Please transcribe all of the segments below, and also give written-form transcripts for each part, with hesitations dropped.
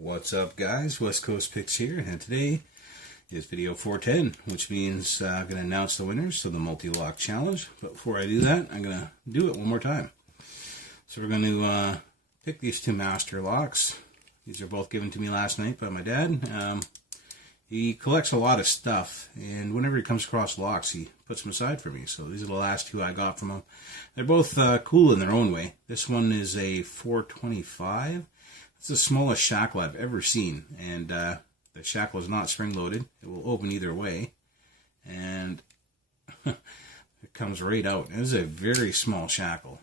What's up, guys? West Coast Picks here, and today is video 410, which means I'm going to announce the winners of the Mul-T-Lock challenge. But before I do that, I'm going to do it one more time. So we're going to pick these two master locks. These are both given to me last night by my dad. He collects a lot of stuff, and whenever he comes across locks, he puts them aside for me. So these are the last two I got from him. They're both cool in their own way. This one is a 425. It's the smallest shackle I've ever seen, and the shackle is not spring-loaded. It will open either way, and it comes right out. It is a very small shackle.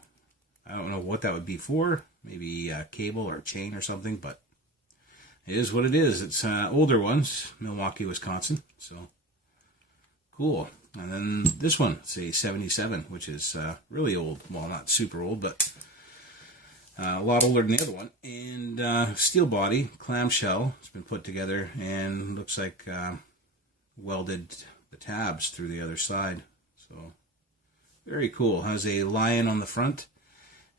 I don't know what that would be for. Maybe a cable or a chain or something, but it is what it is. It's older ones, Milwaukee, Wisconsin, so cool. And then this one, it's a 77, which is really old. Well, not super old, but a lot older than the other one. And steel body, clamshell. It's been put together and looks like welded the tabs through the other side. So very cool. Has a lion on the front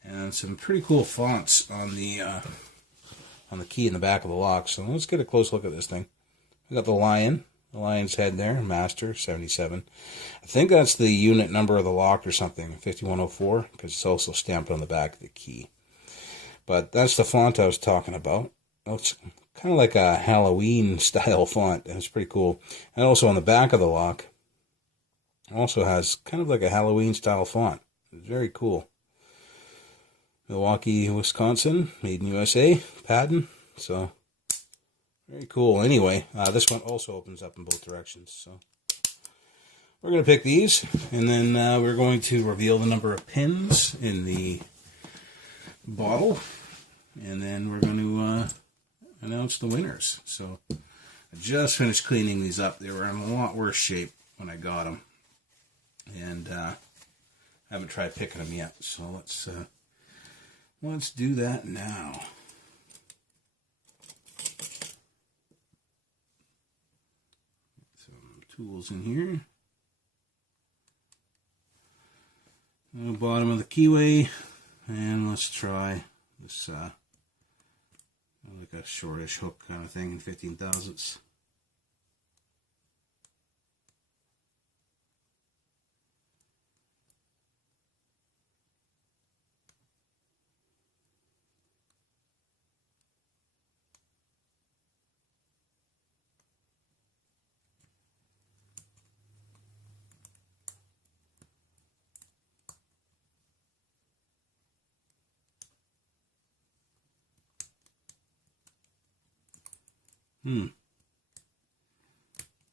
and some pretty cool fonts on the key in the back of the lock. So let's get a close look at this thing. We got the lion's head there, Master 77. I think that's the unit number of the lock or something, 5104, because it's also stamped on the back of the key. But that's the font I was talking about. It's kind of like a Halloween style font, and it's pretty cool. And also on the back of the lock, also has kind of like a Halloween style font. It's very cool. Milwaukee, Wisconsin, made in USA, patent. So very cool. Anyway, this one also opens up in both directions. So we're going to pick these, and then we're going to reveal the number of pins in the bottle, and then we're going to announce the winners. So I just finished cleaning these up. They were in a lot worse shape when I got them, and I haven't tried picking them yet. So let's do that now. Some tools in here. The bottom of the keyway. And let's try this, like a shortish hook kind of thing in 15 thousandths.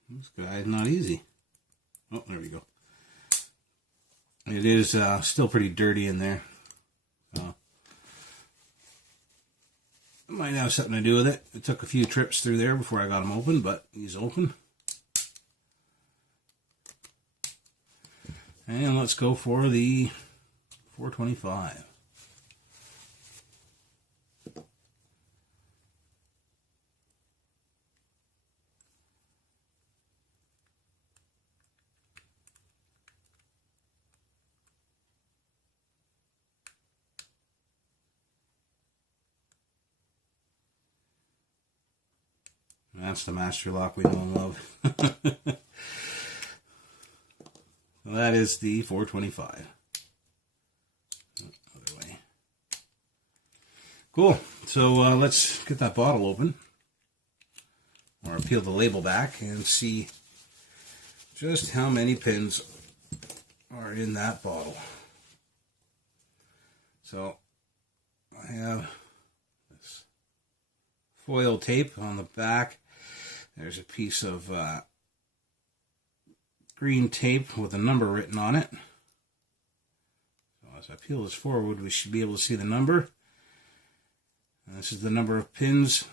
This guy is not easy. Oh, there we go. It is still pretty dirty in there. It might have something to do with it. It took a few trips through there before I got him open, but he's open. And let's go for the 425. That's the master lock we know and love. That is the 425. Other way. Cool. So let's get that bottle open, or peel the label back and see just how many pins are in that bottle. So I have this foil tape on the back. There's a piece of green tape with a number written on it. So as I peel this forward, we should be able to see the number. And this is the number of pins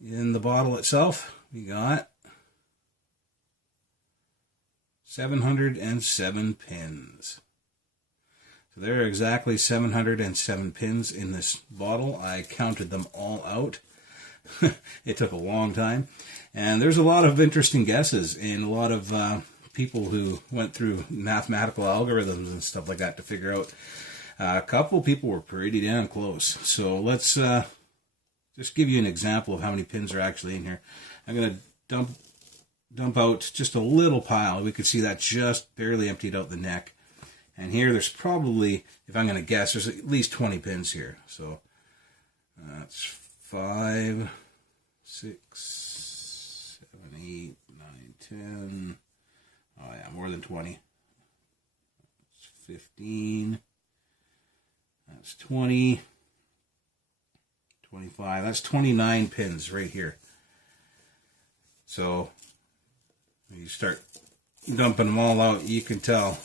in the bottle itself. We got 707 pins. So there are exactly 707 pins in this bottle. I counted them all out. It took a long time. And there's a lot of interesting guesses and a lot of people who went through mathematical algorithms and stuff like that to figure out A couple people were pretty damn close. So let's just give you an example of how many pins are actually in here. I'm going to dump out just a little pile. We could see that just barely emptied out the neck. And here there's probably, if I'm going to guess, there's at least 20 pins here. So that's 5, 6, 7, 8, 9, 10. Oh yeah, more than 20. That's 15. That's 20. 25. That's 29 pins right here. So when you start dumping them all out, you can tell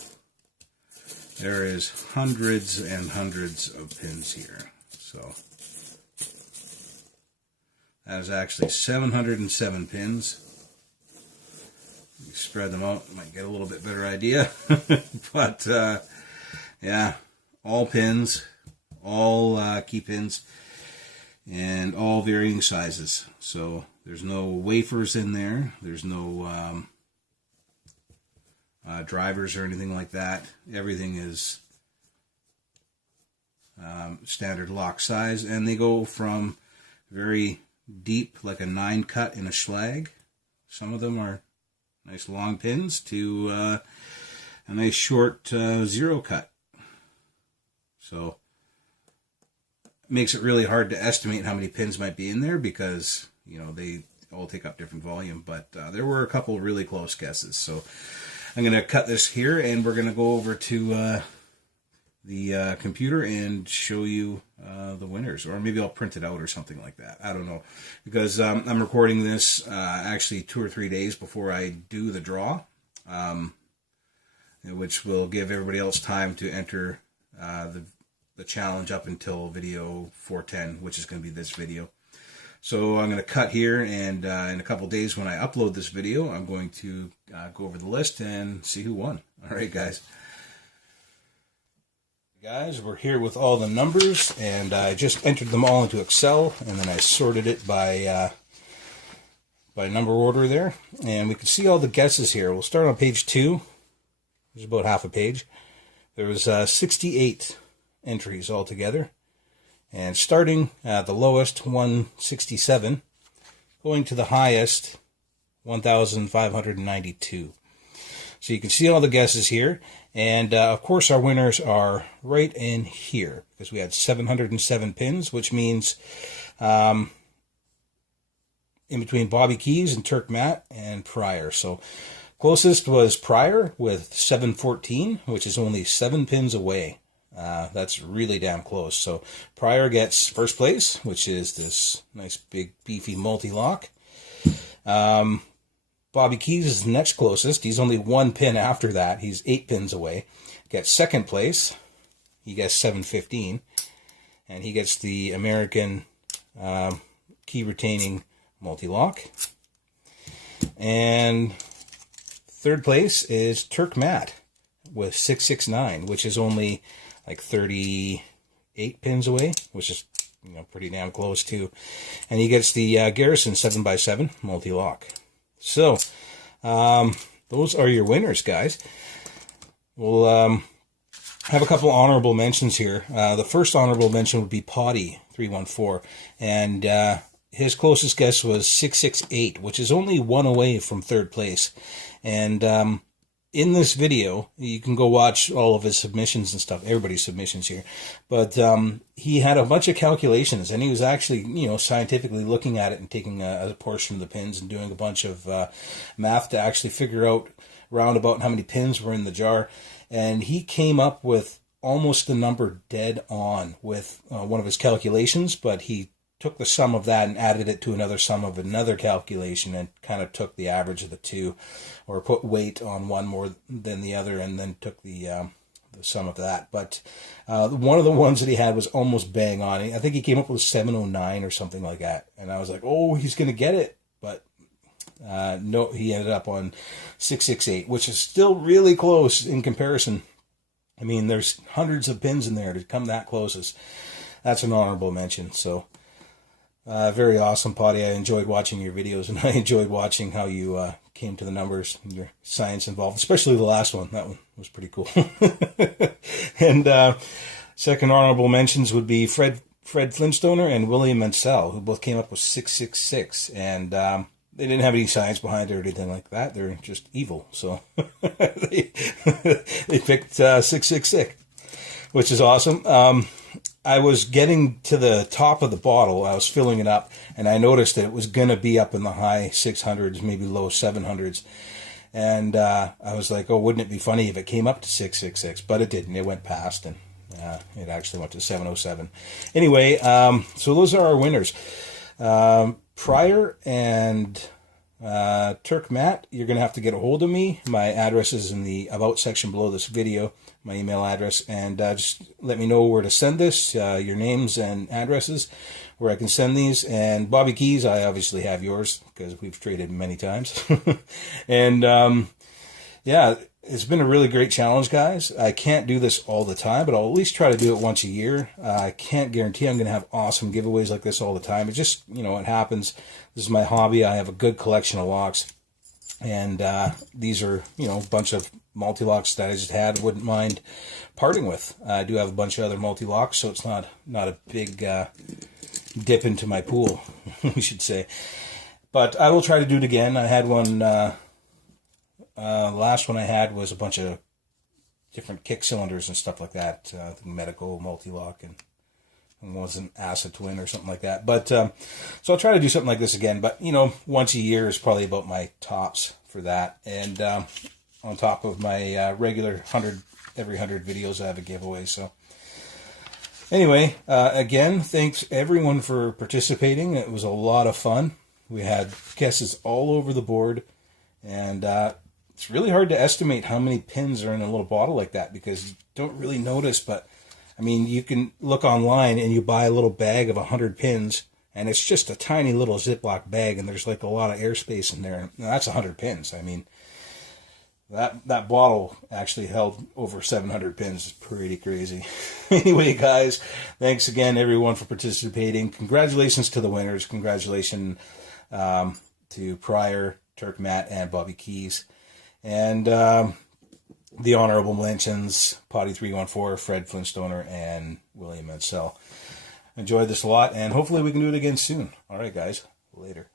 there is hundreds and hundreds of pins here. So that is actually 707 pins. You spread them out, you might get a little bit better idea. But yeah, all pins, all key pins, and all varying sizes. So there's no wafers in there. There's no drivers or anything like that. Everything is standard lock size, and they go from very deep, like a 9 cut in a schlag. Some of them are nice long pins, to a nice short 0 cut. So makes it really hard to estimate how many pins might be in there, because you know they all take up different volume. But there were a couple really close guesses. So I'm going to cut this here, and we're going to go over to the computer and show you the winners, or maybe I'll print it out or something like that. I don't know, because I'm recording this actually 2 or 3 days before I do the draw, which will give everybody else time to enter the challenge up until video 410, which is going to be this video. So I'm going to cut here, and in a couple days when I upload this video, I'm going to go over the list and see who won. All right, guys. Guys, we're here with all the numbers, and I just entered them all into Excel, and then I sorted it by number order there. And we can see all the guesses here. We'll start on page 2. There's about half a page. There was 68 entries altogether. And starting at the lowest, 167, going to the highest, 1,592. So you can see all the guesses here. And of course our winners are right in here, because we had 707 pins, which means in between Bobby Keyz and Turk Matt and Priyer. So closest was Priyer with 714, which is only 7 pins away. That's really damn close. So Priyer gets first place, which is this nice big beefy Mul-T-Lock. Bobby Keyz is the next closest. He's only 1 pin after that. He's 8 pins away. Gets second place. He gets 715. And he gets the American key retaining Mul-T-Lock. And third place is Turk Matt with 669, which is only like 38 pins away, which is, you know, pretty damn close too. And he gets the Garrison 7x7 Mul-T-Lock. So those are your winners, guys. We'll have a couple honorable mentions here. The first honorable mention would be Potty 314, and his closest guess was 668, which is only 1 away from third place. And in this video, you can go watch all of his submissions and stuff, everybody's submissions here. But he had a bunch of calculations, and he was actually, you know, scientifically looking at it and taking a portion of the pins and doing a bunch of math to actually figure out roundabout how many pins were in the jar. And he came up with almost the number dead on with one of his calculations, but he took the sum of that and added it to another sum of another calculation, and kind of took the average of the two, or put weight on one more than the other, and then took the sum of that. But one of the ones that he had was almost bang on. I think he came up with 709 or something like that, and I was like, oh, he's going to get it. But no, he ended up on 668, which is still really close in comparison. I mean, there's hundreds of pins in there to come that closest. That's an honorable mention. So very awesome, Potty. I enjoyed watching your videos, and I enjoyed watching how you came to the numbers and your science involved, especially the last one. That one was pretty cool. And Second honorable mentions would be Phred Phlinstoner and William Mancel, who both came up with 666, and they didn't have any science behind it or anything like that. They're just evil, so they picked 666, which is awesome. I was getting to the top of the bottle. I was filling it up, and I noticed that it was going to be up in the high 600s, maybe low 700s. And I was like, oh, wouldn't it be funny if it came up to 666? But it didn't. It went past, and it actually went to 707. Anyway, so those are our winners. Priyer and Turk Matt, you're going to have to get a hold of me. My address is in the About section below this video, my email address, and just let me know where to send this, your names and addresses, where I can send these. And Bobby Keyz, I obviously have yours, because we've traded many times. And yeah, it's been a really great challenge, guys. I can't do this all the time, but I'll at least try to do it once a year. I can't guarantee I'm going to have awesome giveaways like this all the time. It just, it happens. This is my hobby. I have a good collection of locks. And these are, a bunch of multi-locks that I just had, wouldn't mind parting with. I do have a bunch of other multi-locks, so it's not a big dip into my pool, we should say. But I will try to do it again. I had one... last one I had was a bunch of different kick cylinders and stuff like that. Medical, Multi-Lock, and was an acid twin or something like that. But so I'll try to do something like this again. But once a year is probably about my tops for that. And on top of my regular every 100 videos, I have a giveaway. So anyway, again, thanks everyone for participating. It was a lot of fun. We had guesses all over the board, and it's really hard to estimate how many pins are in a little bottle like that, because you don't really notice. But I mean, you can look online and you buy a little bag of 100 pins, and it's just a tiny little Ziploc bag, and there's like a lot of airspace in there. Now, that's 100 pins. I mean, that bottle actually held over 700 pins. It's pretty crazy. Anyway, guys, thanks again, everyone, for participating. Congratulations to the winners. Congratulations to Priyer, Turk Matt, and Bobby Keyz. And the honorable mentions, Potty314, Phred Phlinstoner, and William Mancel. Enjoyed this a lot, and hopefully we can do it again soon. All right, guys. Later.